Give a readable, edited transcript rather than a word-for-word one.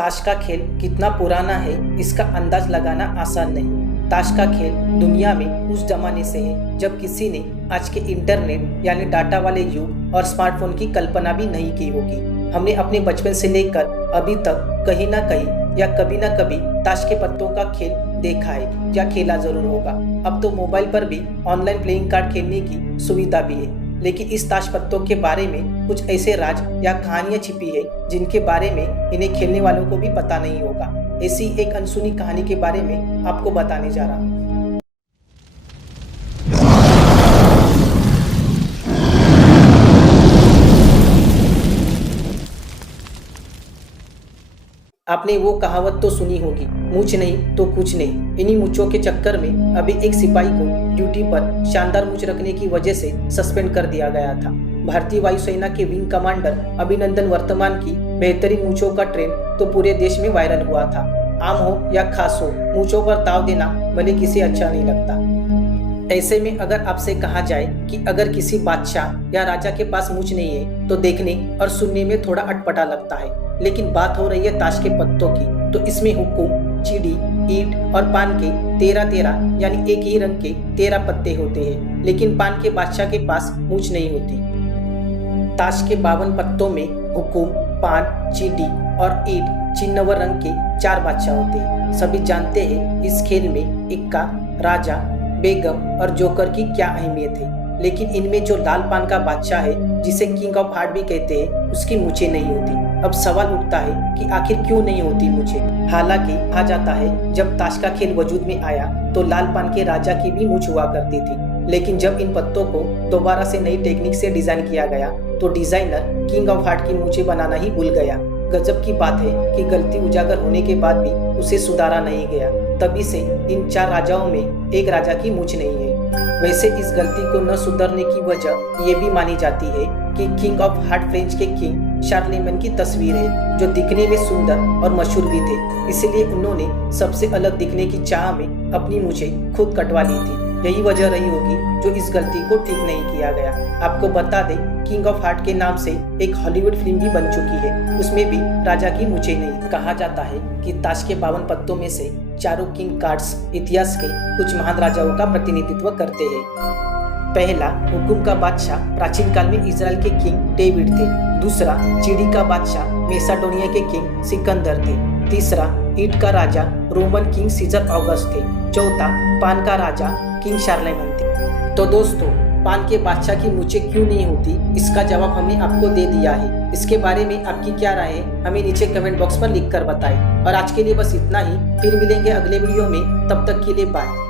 ताश का खेल कितना पुराना है इसका अंदाज लगाना आसान नहीं। ताश का खेल दुनिया में उस जमाने से है जब किसी ने आज के इंटरनेट यानी डाटा वाले युग और स्मार्टफोन की कल्पना भी नहीं की होगी। हमने अपने बचपन से लेकर अभी तक कहीं ना कहीं या कभी ना कभी ताश के पत्तों का खेल देखा है या खेला जरूर होगा। अब तो मोबाइल पर भी ऑनलाइन प्लेइंग कार्ड खेलने की सुविधा भी है, लेकिन इस ताश पत्तों के बारे में कुछ ऐसे राज या कहानियां छिपी है जिनके बारे में इन्हें खेलने वालों को भी पता नहीं होगा। ऐसी एक अनसुनी कहानी के बारे में आपको बताने जा रहा हूँ। आपने वो कहावत तो सुनी होगी, मूंछ नहीं तो कुछ नहीं। इन्हीं मूंछों के चक्कर में अभी एक सिपाही को ड्यूटी पर शानदार मूंछ रखने की वजह से सस्पेंड कर दिया गया था। भारतीय वायुसेना के विंग कमांडर अभिनंदन वर्तमान की बेहतरीन मूंछों का ट्रेंड तो पूरे देश में वायरल हुआ था। आम हो या खास हो, मूंछों पर ताव देना भले किसी अच्छा नहीं लगता। ऐसे में अगर आपसे कहा जाए कि अगर किसी बादशाह या राजा के पास मूंछ नहीं है तो देखने और सुनने में थोड़ा अटपटा लगता है, लेकिन बात हो रही है ताश के पत्तों की, तो इसमें हुक्म, चिड़ी, ईंट और पान के 13 यानी एक ही रंग के 13 पत्ते होते हैं, लेकिन पान के बादशाह के पास मूंछ नहीं होती। ताश के 52 पत्तों में हुक्म, पान, चिड़ी और ईंट चिन्नवर रंग के 4 बादशाह होते हैं। सभी जानते हैं इस खेल में इक्का, राजा, बेगम और जोकर की क्या अहमियत है, लेकिन इनमें जो लाल पान का बादशाह है जिसे किंग ऑफ हार्ट भी कहते हैं, उसकी मूंछें नहीं होती। अब सवाल उठता है कि आखिर क्यों नहीं होती मूंछें। हालांकि कहा जाता है जब ताश का खेल वजूद में आया तो लाल पान के राजा की भी मूंछ हुआ करती थी, लेकिन जब इन पत्तों को दोबारा से नई टेक्निक से डिजाइन किया गया तो डिजाइनर किंग ऑफ हार्ट की मूंछें बनाना ही भूल गया। गजब की बात है कि गलती उजागर होने के बाद भी उसे सुधारा नहीं गया। तभी से इन 4 राजाओं में एक राजा की मूंछ नहीं है। वैसे इस गलती को न सुधरने की वजह ये भी मानी जाती है कि किंग ऑफ हार्ट फ्रेंच के किंग शार्लेमेन की तस्वीर है, जो दिखने में सुंदर और मशहूर भी थे, इसलिए उन्होंने सबसे अलग दिखने की चाह में अपनी मूंछें खुद कटवा ली थी। यही वजह रही होगी जो इस गलती को ठीक नहीं किया गया। आपको बता दें, किंग ऑफ हार्ट के नाम से एक हॉलीवुड फिल्म भी बन चुकी है, उसमें भी राजा की मूंछें नहीं। कहा जाता है कि ताश के 52 पत्तों में से 4 किंग कार्ड्स इतिहास के कुछ महान राजाओं का प्रतिनिधित्व करते हैं। पहला हुकुम का बादशाह प्राचीन काल में इजराइल के किंग डेविड थे। दूसरा चिड़ी का बादशाह मैसेडोनिया के किंग सिकंदर थे। तीसरा ईंट का राजा रोमन किंग सीजर ऑगस्ट थे। चौथा पान का राजा किंग शार्लेमेन थे। तो दोस्तों, पान के बादशाह की मूंछें क्यों नहीं होती, इसका जवाब हमने आपको दे दिया है। इसके बारे में आपकी क्या राय है, हमें नीचे कमेंट बॉक्स पर लिखकर बताएं। और आज के लिए बस इतना ही, फिर मिलेंगे अगले वीडियो में। तब तक के लिए बाय।